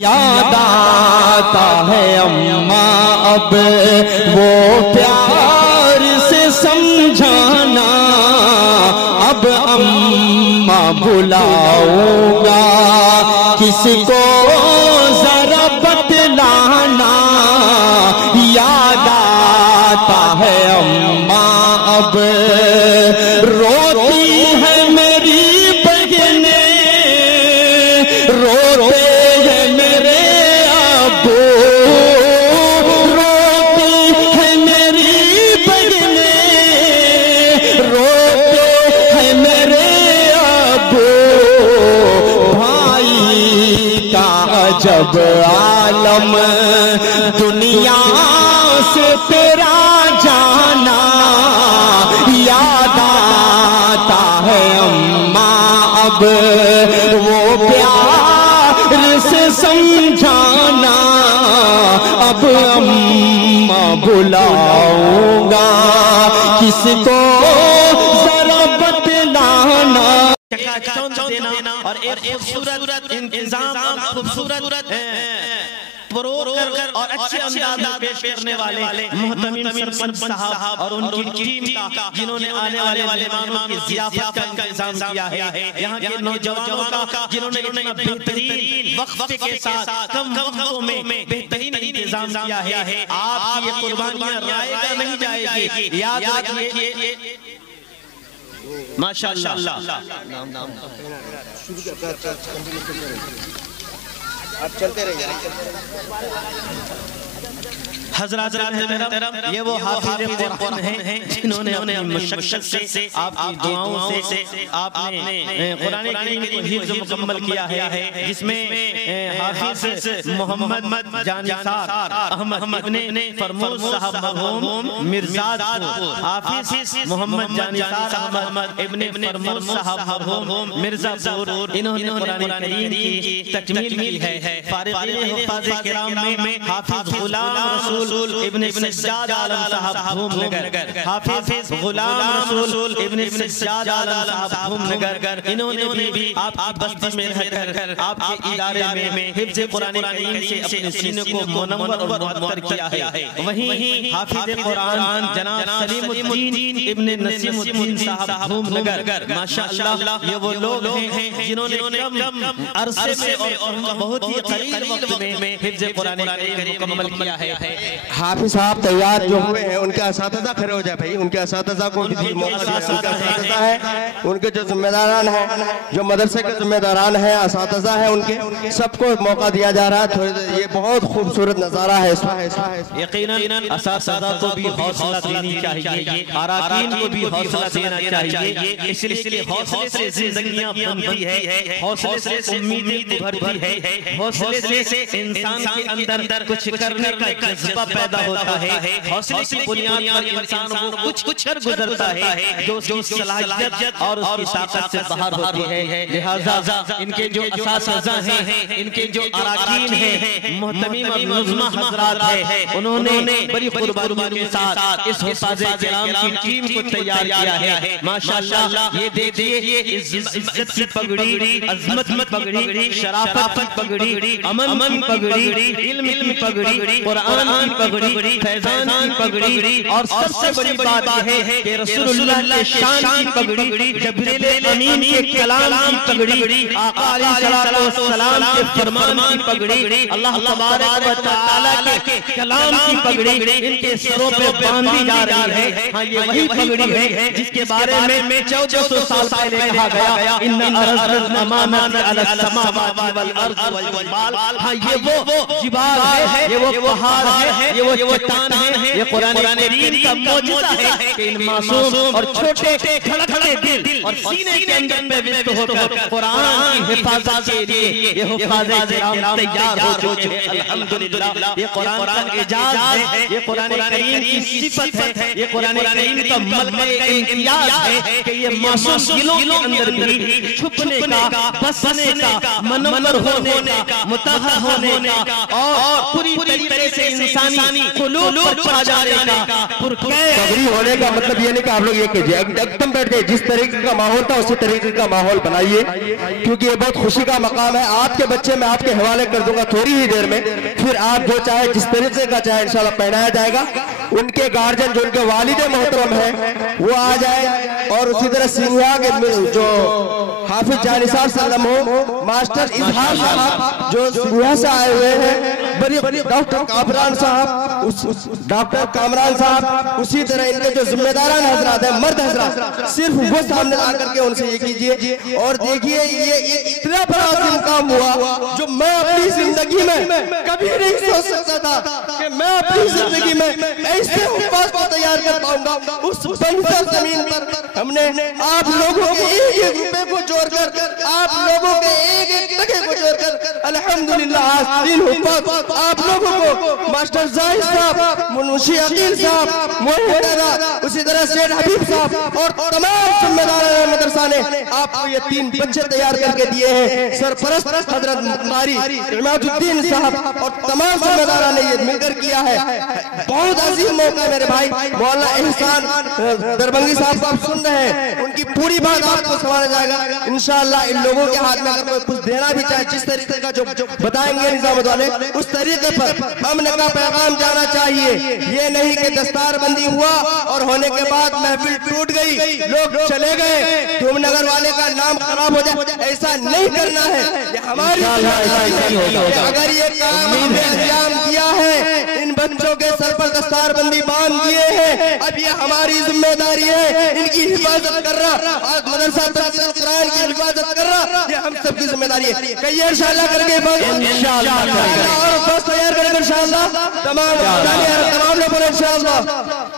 याद आता है अम्मा अब वो प्यार से समझाना, अब अम्मा बुलाऊंगा किसको जरा बतलाना। याद आता है अम्मा अब रोती है मेरी बहने, रोते हैं मेरे अब्बू, रोती है मेरी बहने, रोते हैं मेरे अब्बू। भाई का अजब आलम दुनिया से तेरा जाना। याद आता है अम्मा अब वो प्यार से समझाना, अब अम्मा बुलाऊंगा किसको जरा बतलाना। देना और एक खूबसूरत इंतजाम, खूबसूरत और अच्छे अंदाज में पेश करने वाले मोहतमीम सरपंच साहब और उनकी टीम का, जिन्होंने आने वाले मेहमानों की ज़ियाफत का इंतजाम किया है, यहाँ के नौजवानों का जिन्होंने इतना बेहतरीन वक्फे के साथ कम वक्फों में बेहतरीन इंतजाम किया है। आपकी ये कुर्बानियां रायगा नहीं जाएगी, याद रखिए। माशाअल्लाह आप चलते रहिए। हज़रात ये वो हाफिज़ कुरान हैं जिन्होंने अपनी मशक्क़त से, आपकी दुआओं से आपने कुरान करीम को हिफ्ज़ मुकम्मल किया है, जिसमें हाफिज़ मोहम्मद जानिसार अहमद इब्ने फरमूद साहब मरहूम मिर्ज़ापुर, हाफिज़ मोहम्मद जानिसार अहमद इब्ने फरमूद साहब मरहूम मिर्ज़ापुर, इन्होंने कुरान करीम की तकमील की है। फारिग़ीन हुफ़ाज़ किराम में हाफिज़ गुलाम रसूल इब्ने सज्जाद आलम साहब भूमनगर, हाफिज़ गुलाम रसूल इब्ने सज्जाद आलम साहब भूमनगर, इन्होंने भी आपकी बस्ती में रहकर आपके इदारे में हिफ्ज़ कुरान करीम से अपने सीने को मुनव्वर और मुअत्तर किया है। वहीं हाफिज़ कुरान जनाब सलीमुद्दीन इब्ने नसीमुद्दीन साहब भूमनगर, माशाअल्लाह ये वो लोग हैं जिन्होंने कम अरसे में और बहुत ही करीब वक्त में हिफ्ज़ कुरान करीम मुकम्मल किया है। हाफिज साहब तैयार जो हुए हैं उनके असातिज़ा खड़े हो जाए भाई, उनके असातिज़ा को भी मौका दिया। उनके असातिज़ा है, उनके जो जिम्मेदारान हैं, जो मदरसे के जिम्मेदारान हैं, असातिज़ा है, उनके सबको मौका दिया जा रहा है। ये बहुत खूबसूरत नज़ारा है। यकीनन असातिज़ा को भी हौसला देनी चाहिए, अरकान को भी हौसला देना चाहिए, इसलिए हौसले से जिंदगियां बनती है, हौसले से उम्मीदें उभरती है, हौसले से इंसान के अंदर कुछ करने का जज्बा पैदा होता है, हौसले की बुनियाद पर इंसान को कुछ कर गुजरता है जो उसकी सलाहियत और उसकी ताकत से बाहर होती है। लिहाजा इनके जो असातिज़ा हैं, इनके जो अरकान हैं, मोहतमीम और मुज़म्मा हज़रात हैं, उन्होंने बड़ी कुर्बानियों के साथ इस हुफ़ाज़ किराम की टीम को तैयार किया है। माशाअल्लाह ये देखिए, इज्जत की पगड़ी, अज़मत की पगड़ी, शराफत की पगड़ी, अमन की पगड़ी, इल्म की पगड़ी, कुरान की पगड़ी, फैज़ान की पगड़ी, और सबसे बड़ी बात यह है कि रसूलुल्लाह के शान की पगड़ी, जिब्रील अमीन के कलाम की पगड़ी, आका अलैहिस्सलाम के फरमान की पगड़ी, अल्लाह तबारक व तआला के कलाम की पगड़ी इनके सरों पे बांधी जा रही है। हाँ, ये वही पगड़ी है जिसके बारे में 1400 साल पहले कहा गया, इन्ना अरज़ना अमाना अला समावाति वल अर्ज़ वल जिबाल। हाँ, ये वो जिबाल है, ये वो पहाड़ है, ये वो चट्टान है, ये कुरान करीम का मौजूदा है कि इन मासूम और छोटे धड़कते दिल और सीने के अंदर प्रविष्ट होकर कुरान की हिफाजत के लिए ये हुफ़ाज़ किराम तैयार हो चुके हैं। अल्हम्दुलिल्लाह, ये कुरान का एजाज़ है, ये कुरान करीम की सिफत है, ये कुरान करीम का मलका इम्तियाज़ है कि ये मासूम दिलों के अंदर भी छुपने का, बसने का, मुनव्वर होने का, मुतहर होने का और पूरी तरह से इंसान इंसानी कुलूब पर छा जाने का पगड़ी होने का मतलब ये नहीं कि आप लोग ये कीजिए एकदम बैठ जाइए। जिस तरीके का माहौल था उसी तरीके का माहौल बनाइए, क्योंकि ये बहुत खुशी का मकाम है। आपके बच्चे मैं आपके हवाले कर दूंगा थोड़ी ही देर में, फिर आप जो चाहे जिस तरीके का चाहे इंशाल्लाह पहनाया जाएगा। उनके गार्जियन जो उनके वालिद मोहतरम है वो आ जाए, और उसी तरह सिंधिया के जो हाफिज जानिसार सल्लम हो, मास्टर इजहार साहब जो सिंधिया से आए हुए हैं, बड़ी डॉक्टर कामरान साहब, डॉक्टर कामरान साहब, उसी तरह इनके जो जिम्मेदारान हजरात है, मर्द हजरात, सिर्फ वो सामने ला करके उनसे ये कीजिए। और देखिए ये इतना बड़ा अजीम काम हुआ जो मैं अपनी जिंदगी में कभी नहीं सोच सकता था कि मैं अपनी जिंदगी में ऐसे हुफ्फाज को तैयार कर पाऊंगा। उस बंजर जमीन पर हमने आप लोगों के एक रुपए को जोड़कर, आप लोगों के एक टके को जोड़कर अल्हम्दुलिल्लाह आज 3 हुफ्फाज आप लोगों को, मास्टर जाहिद साहब, मुंशी अकील साहब, मोहम्मद, उसी तरह सेठ हबीब साहब और तमाम जिम्मेदार मदरसा ने आपको ये 3 बच्चे तैयार करके दिए हैं। सरपरस्त हजरत मारी इमादुद्दीन साहब और तमाम जिम्मेदारों ने ये मिलकर किया है। बहुत अजीम मौका है मेरे भाई। मौलाना एहसान दरबंगी साहब को आप सुन रहे हैं, उनकी पूरी बात आपको समझा जाएगा इंशाअल्लाह। इन लोगों के हाथ में अगर कुछ देना भी चाहे, जिस तरीके का जो बताएंगे निजाम वाले, उस तरीके पर अमन का पैगाम जाना चाहिए। ये नहीं कि दस्तारबंदी हुआ और होने के बाद महफिल टूट गई, लोग चले गए, धूमनगर वाले का नाम खराब हो जाए, ऐसा नहीं करना है। ये हमारी अगर ये काम हमने अंजाम दिया है, इन बच्चों के सर पर दस्तारबंदी बांध दिए हैं, अब ये हमारी जिम्मेदारी है इनकी हिफाजत करना, और मदरसा तहफ़ीज़ुल कुरान की हिफाजत करना, ये हम सबकी जिम्मेदारी है। कहिए इंशाअल्लाह करके इंशाअल्लाह और बस तैयार करेंगे इंशाअल्लाह। तमाम लोग बोले इंशाअल्लाह,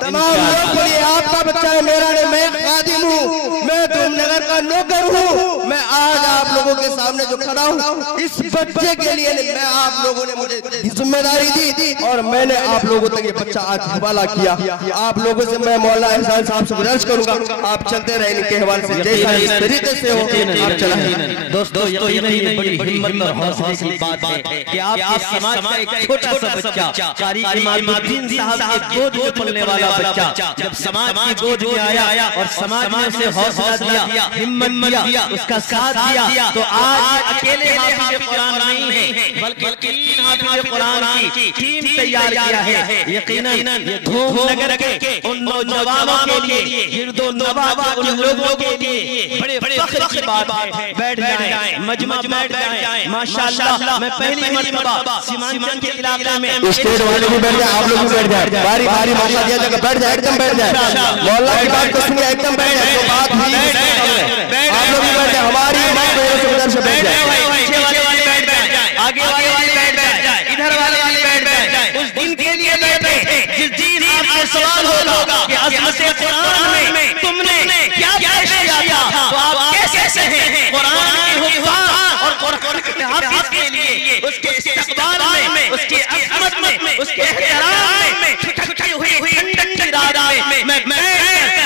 तमाम लोग बोलिए आपका बच्चा है, मेरा नहीं, मैं खादिम हूँ, मैं धूमनगर का नौकर हूँ। मैं आज आप लोगों के सामने जो खड़ा हूँ इस बच्चे के लिए नहीं, मैं आप लोगों ने मुझे जिम्मेदारी दी और मैंने आप लोगों तक ये बच्चा आज हवाला किया। आप लोगों से मैं मौलाना एहसान साहब से गुजारिश करूंगा, आप चलते रहे इनके हवाले से, जैसा इस तरीके से हो आप चलें। दोस्तों ये बड़ी हिम्मत और हौसले की बात है कि आप समाज का एक छोटा सा बच्चा, कारी इमादुद्दीन साहब की गोद में पलने वाला बच्चा, जब समाज की गोद में आया और समाज में उसे हौसला दिया, हिम्मत दिया, उसका साथ दिया, तो आज अकेले हाफिज कुरान नहीं है, बल्कि 3 हाफिज कुरान की टीम तैयार किया है। यकीनन ये धूमनगर के उन नौजवानों के लिए, गिरदो नवाब उन लोगों के लिए बड़े फख्र की बात है। बैठ जाएं, मजमा बैठ जाएं, माशाअल्लाह। मैं पहली मर्तबा सीमांचल के इलाके में, स्टेट वाले भी बैठ जाए, आप लोग भी बैठ जाए, बारी बारी मौका दिया जाएगा, बैठ जाए, एकदम बैठ जाए, मौला की बात को सुनिए, एकदम बैठ जाए, तो बात ही आप लोग भी बैठ जाए, हमारी उधर से बैठ जाए, पीछे वाले बैठ जाए, आगे वाले बैठ जाए, इधर वाले बैठ जाए। उस दिन के लिए बैठे जिस दिन आपसे सवाल होगा कि अज़मत कुरान में तुमने क्या पेश किया था, तो आप कैसे हैं कुरान के हुफ्फाज़ और कुरान के हाफिज़ के लिए उसके इस्तक़बाल में, उसके अज़मत में, उसके एहतराम में, ठिठकती हुई ठंडी रात में मैं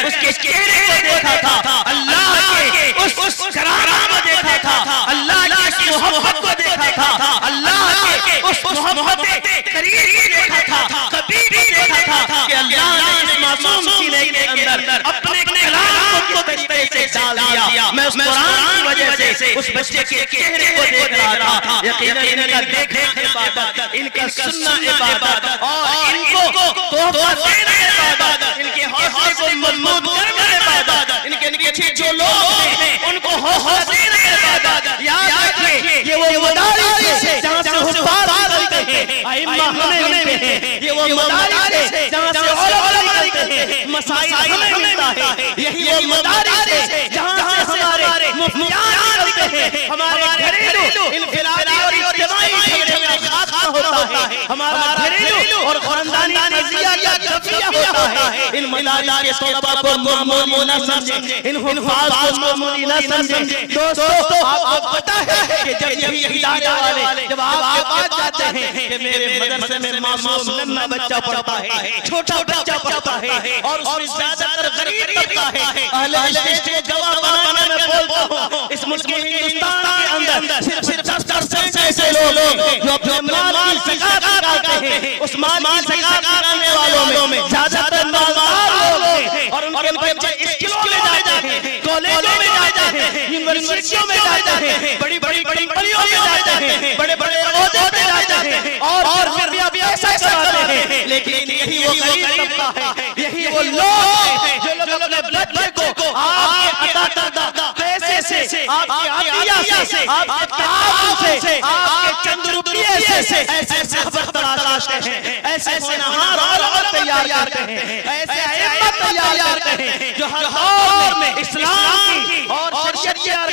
उसके चेहरे को देखा था, अल्लाह के उस करामा देखा था, अल्लाह की उस मोहब्बत को देखा था, अल्लाह के उस मोहब्बत करीब को देखा था, कभी भी देखा था कि अल्लाह ने इस मासूम सीने के अंदर अपने कलाम को तरीके से डाल दिया। मैं उस कुरान की वजह से उस बच्चे के चेहरे को देख रहा था। यकीनन इनका देखना इबादत, इनका सुनना इबादत, और इनको तोहफा देना इबादत, इनके हौसले को मजबूत करना इबादत, इनके पीछे जो लोग हैं उनको हौसला देना इबादत। याद रखिए ये वो मदारिस है जहां से हुफ्फाज़ निकलते हैं, अइम्मा हमें मिलते हैं, ये वो मदारिस है जहां से उलमा निकलते हैं, मसाइल हमें मिलता है, यही वो मदारिस है जहां से हमारे मुफ्तियान निकलते हैं, हमारे घरेलू इनफिरादी और इज्तिमाई झगड़े खत्म होता है, हमारा घरेलू और खानदानी नज़रिया का दफिया होता है। इन मदारिस के तलबा को मामूली न समझें, इन हुफ्फाज़ को मामूली न समझें। दोस्तों आपको पता है कि जब यही इदारे वाले जब आपके पास जाते हैं कि मेरे मदरसे में मासूम नन्हा बच्चा पढ़ता है, छोटा बच्चा पढ़ता है और उसमें ज्यादातर गरीब तबका है, अहले स्टेज को गवाह बनाने में बोलता हूँ, इस मुल्क में हिंदुस्तान के अंदर सिर्फ 10% ऐसे लोग हैं जो अपने माल की ज़कात निकालते हैं, उस उस्मान की ज़कात गिराने वालों में ज्यादातर मालदार लोग थे और उनके बच्चे स्कूलों में जाते हैं, कॉलेजों में जाते हैं, यूनिवर्सिटियों में जाते हैं, बड़ी बड़ी कंपनियों में जाते हैं, बड़े बड़े ओहदे पे जाते हैं और फिर भी ऐसा करते हैं। लेकिन यही वो गरीब तबका है, यही वो लोग हैं जो लोग अपने बच्चे को आपके अता पैसे से, आपके आतिया से, आपके ताउन से, आपके चंद रुपये से ऐसे खबर तलाशते हैं, ऐसे होनहार औरत तैयार करते हैं, ऐसे अइम्मा तैयार करते हैं जो हर दौर में इस्लाम की और शरीयत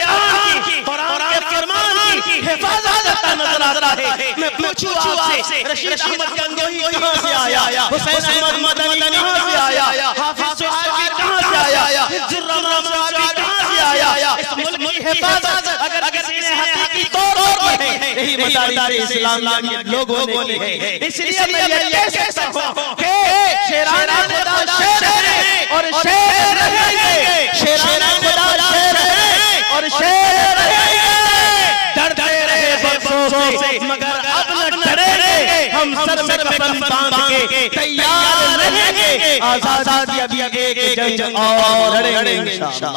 की, कुरान के फरमान की हिफाजत करता नजर आता है। मैं पूछूं आपसे, रशीद अहमद गंगोही कहां से आया, हुसैन अहमद मदनी कहां से आया, हाफिज सुहागी कहां से आया, जुर्रम रमजानी कहां से आया? इस मुल्क की हिफाजत अगर किसी ने हकीकी तौर पर है, यही मदारिस इस्लामिया के लोगों ने है। इसलिए मैं ये कह सकता हूं कि शेराना खुदा शेर है और शेर रहेंगे, शेराना खुदा शेर है और शेर रहेंगे। डरते रहे बरसों से मगर अब न डरेंगे, हम सर में कफन बांध के तैयार रहेंगे। आजादी अभी एक जंग और लड़ेंगे इंशाअल्लाह।